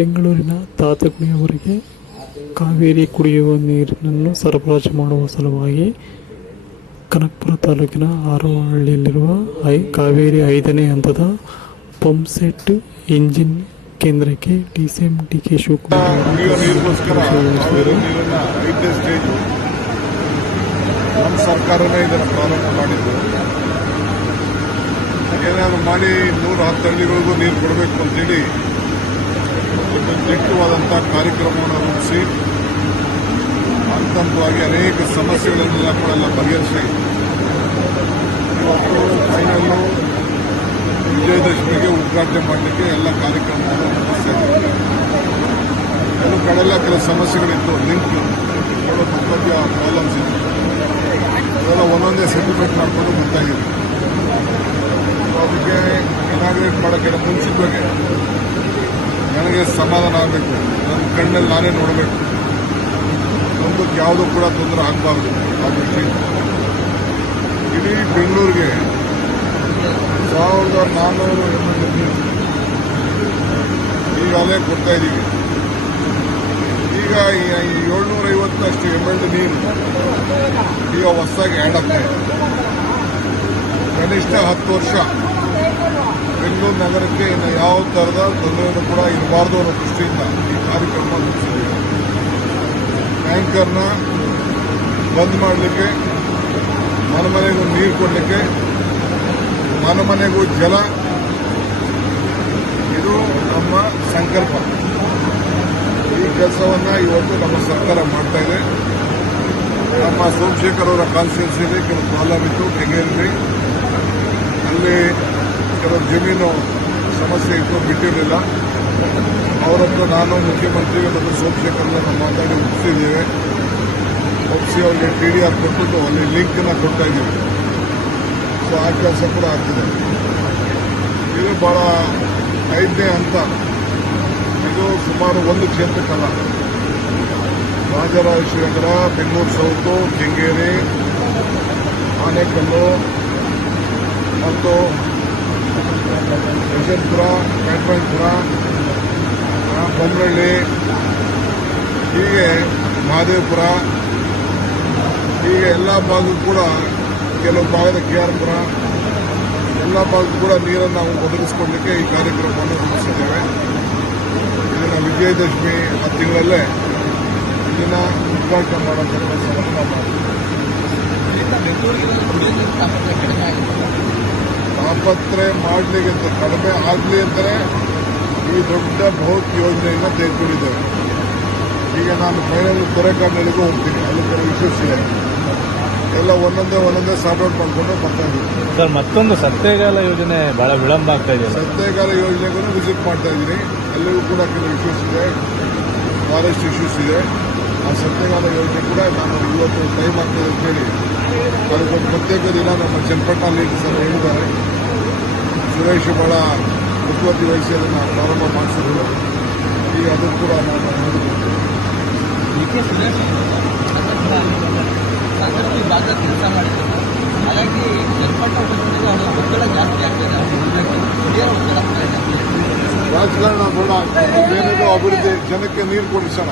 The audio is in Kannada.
ಬೆಂಗಳೂರಿನ ತಾತಗುಣಿಯವರೆಗೆ ಕಾವೇರಿ ಕುಡಿಯುವ ನೀರನ್ನು ಸರಬರಾಜು ಮಾಡುವ ಸಲುವಾಗಿ ಕನಕಪುರ ತಾಲೂಕಿನ ಹಾರೋಹಳ್ಳಿಯಲ್ಲಿರುವ ಕಾವೇರಿ 5ನೇ ಹಂತದ ಪಂಪ್ಸೆಟ್ ಇಂಜಿನ್ ಕೇಂದ್ರಕ್ಕೆ ಡಿಸಿಎಂ ಡಿ.ಕೆ. ಶಿವಕುಮಾರ್ ನಮ್ಮ ಸರ್ಕಾರನೇ ಇದನ್ನು ಪ್ರಾರಂಭ ಮಾಡಿದ್ದು. ಏನಾದರೂ ಮಾಡಿ 110 ಹಳ್ಳಿಗಳಿಗೂ ನೀರು ಕೊಡಬೇಕು ಅಂತೇಳಿ ಒಂದು ದಿಟ್ಟವಾದಂಥ ಕಾರ್ಯಕ್ರಮವನ್ನು ರೂಪಿಸಿ ಹಂತವಾಗಿ ಅನೇಕ ಸಮಸ್ಯೆಗಳನ್ನೆಲ್ಲ ಕೂಡ ಬಗೆಹರಿಸಿ ಇವತ್ತು ಫೈನಲ್ಲು ವಿಜಯದಶಮಿಗೆ ಉದ್ಘಾಟನೆ ಮಾಡಲಿಕ್ಕೆ ಎಲ್ಲ ಕಾರ್ಯಕ್ರಮವನ್ನು ನಡೆಸ್ತಾ ಇದ್ದೀವಿ. ಕೆಲವು ಕಡೆಲ್ಲ ಕೆಲವು ಸಮಸ್ಯೆಗಳಿತ್ತು, ಲಿಂಕ್ ಮಧ್ಯ ಪ್ರಾಬ್ಲಮ್ಸ್ ಇತ್ತು, ಅದೆಲ್ಲ ಒಂದೊಂದೇ ಸೆಟಲ್ಮೆಂಟ್ ಮಾಡಿಕೊಂಡು ಗೊತ್ತಾಗಿದೆ. ಅದಕ್ಕೆ ಇನಾಗ್ರೇಟ್ ಮಾಡೋಕ್ಕೆಲ್ಲ ಮುಂಚಿತವಾಗಿ ನನಗೆ ಸಮಾಧಾನ ಆಗಬೇಕು, ನನ್ನ ಕಣ್ಣಲ್ಲಿ ನಾನೇ ನೋಡಬೇಕು, ಒಂದಕ್ಕೆ ಯಾವುದೂ ಕೂಡ ತೊಂದರೆ ಆಗಬಾರ್ದು. ಆ ದೃಷ್ಟಿಯಿಂದ ಇಡೀ ಬೆಂಗಳೂರಿಗೆ 1400 ಈಗಾಗಲೇ ಕೊಡ್ತಾ ಇದ್ದೀವಿ. ಈಗ 750 MLD ನೀರು ಈಗ ಹೊಸದಾಗಿ ಆ್ಯಡ್ ಆಗ್ತಾ ಇದೆ. ಕನಿಷ್ಠ 10 ವರ್ಷ ಬೆಂಗಳೂರು ನಗರಕ್ಕೆ ಇನ್ನು ಯಾವ ಥರದ ತೊಂದರೆಯೂ ಕೂಡ ಇರಬಾರ್ದು ಅನ್ನೋ ದೃಷ್ಟಿಯಿಂದ ಈ ಕಾರ್ಯಕ್ರಮ ರೂಪಿಸಿದ್ದೀವಿ. ಟ್ಯಾಂಕರ್ನ ಬಂದ್ ಮಾಡಲಿಕ್ಕೆ, ಮನೆಗೂ ನೀರು ಕೊಡಲಿಕ್ಕೆ, ಮನೆಗೂ ಜಲ, ಇದು ನಮ್ಮ ಸಂಕಲ್ಪ. ಈ ಕೆಲಸವನ್ನು ಇವತ್ತು ನಮ್ಮ ಸರ್ಕಾರ ಮಾಡ್ತಾ ಇದೆ. ನಮ್ಮ ಸೋಮಶೇಖರ್ ಅವರ ಕಾನ್ಸ್ಟಿಟ್ಯೂನ್ಸಿಯಲ್ಲಿ ಕೆಲವು ಪ್ರಾಬ್ಲಮ್ ಇತ್ತು, ಕೆಂಗೇರಿ ಅಲ್ಲಿ ಕೆಲವು ಜಮೀನು ಸಮಸ್ಯೆ ಇತ್ತು, ಬಿಟ್ಟಿರಲಿಲ್ಲ. ಅವರತ್ರ ನಾನು ಮುಖ್ಯಮಂತ್ರಿ ಮತ್ತು ಸೋಮಶೇಖರ್ನ ಮಾತಾಡಿ ಒಪ್ಪಿಸಿದ್ದೇವೆ. ಒಪ್ಪಿಸಿ ಅವರಿಗೆ TDR ಕೊಟ್ಬಿಟ್ಟು ಅಲ್ಲಿ ಲಿಂಕ್ನ ಕೊಡ್ತಾ ಇದ್ದೀವಿ. ಸೊ ಆ ಕೆಲಸ ಕೂಡ ಆಗ್ತಿದೆ. ಇದು ಬಹಳ 5ನೇ ಹಂತ. ಇದು ಸುಮಾರು ಒಂದು ಕ್ಷೇತ್ರಕ್ಕಲ್ಲ, ರಾಜರಾಜೇಶ್ವರ, ಬೆಂಗಳೂರು ಸೌತು, ಕೆಂಗೇರಿ, ಆನೇಕಲ್ಲು ಮತ್ತು ಯಶವಂತಪುರ, ಬ್ಯಾಟರಾಯಪುರ, ಬೊಮ್ಮನಹಳ್ಳಿ, ಹೀಗೆ ಮಹದೇವಪುರ, ಹೀಗೆ ಎಲ್ಲ ಭಾಗಕ್ಕೂ ಕೂಡ, ಕೆಲವು ಭಾಗದ KR ಪುರ, ಎಲ್ಲ ಭಾಗಕ್ಕೂ ಕೂಡ ನೀರನ್ನು ನಾವು ಒದಗಿಸಿಕೊಡಲಿಕ್ಕೆ ಈ ಕಾರ್ಯಕ್ರಮವನ್ನು ರೂಪಿಸಿದ್ದೇವೆ. ಇದನ್ನು ವಿಜಯದಶಮಿ ಆ ತಿಂಗಳಲ್ಲೇ ಇದನ್ನು ಉದ್ಘಾಟನೆ ಮಾಡುವಂಥ ಕೆಲಸವನ್ನು ನಾವು ಮಾಡ್ತೀವಿ. ತಾಪತ್ರೆ ಮಾಡಲಿಕ್ಕೆ ಕಡಿಮೆ ಆಗಲಿ ಅಂತಲೇ ಈ ದೊಡ್ಡ ಬೃಹತ್ ಯೋಜನೆಯನ್ನು ತೆಗೆದುಕೊಂಡಿದ್ದೇವೆ. ಈಗ ನಾನು ಫೈನಲ್ ತೊರೆಕಾಡಿನಲ್ಲಿಗೂ ಹೋಗ್ತೀನಿ, ಅಲ್ಲಿ ಕೆಲವು ಇಶ್ಯೂಸ್ ಇದೆ, ಎಲ್ಲ ಒಂದೊಂದೇ ಸಾರ್ಟ್ ಔಟ್ ಮಾಡಿಕೊಂಡು ಬರ್ತಾ ಇದ್ದೀವಿ. ಸರ್, ಮತ್ತೊಂದು ಸತ್ಯಗಾಲ ಯೋಜನೆ ಬಹಳ ವಿಳಂಬ ಆಗ್ತಾ ಇದೆ. ಸತ್ಯಗಾಲ ಯೋಜನೆಗೂ ವಿಸಿಟ್ ಮಾಡ್ತಾ ಇದ್ದೀನಿ, ಅಲ್ಲಿಗೂ ಕೂಡ ಕೆಲವು ಇಶ್ಯೂಸ್ ಇದೆ, ಫಾರೆಸ್ಟ್ ಇಶ್ಯೂಸ್ ಇದೆ. ಆ ಸತ್ಯಗಾಲ ಯೋಜನೆ ಕೂಡ ನಾನು ಇವತ್ತು ಟೈಮ್ ಆಗ್ತದೆ ಅಂತೇಳಿ ಅದಕ್ಕೊಂದು ಪ್ರತ್ಯೇಕ ದಿನ ನಮ್ಮ ಚನ್ನಪಟ್ಟಣ ಸರ್ ಹೇಳಿದ್ದಾರೆ. ಸುರೇಶ್ ಬಹಳ ಮುತುವರ್ಜಿ ವಹಿಸಿ ಅದನ್ನು ಪ್ರಾರಂಭ ಮಾಡಿಸಿದ್ರು. ಈಗ ಅದನ್ನು ಕೂಡ ನಾನು ನೋಡಿದ್ದೇನೆ. ಕೆಲಸ ಮಾಡಿದ್ರು, ಹಾಗಾಗಿ ರಾಜಕಾರಣ ಬೇಡ, ಏನೇನೋ ಅಭಿವೃದ್ಧಿ, ಜನಕ್ಕೆ ನೀರು ಕೊಡಿಸೋಣ.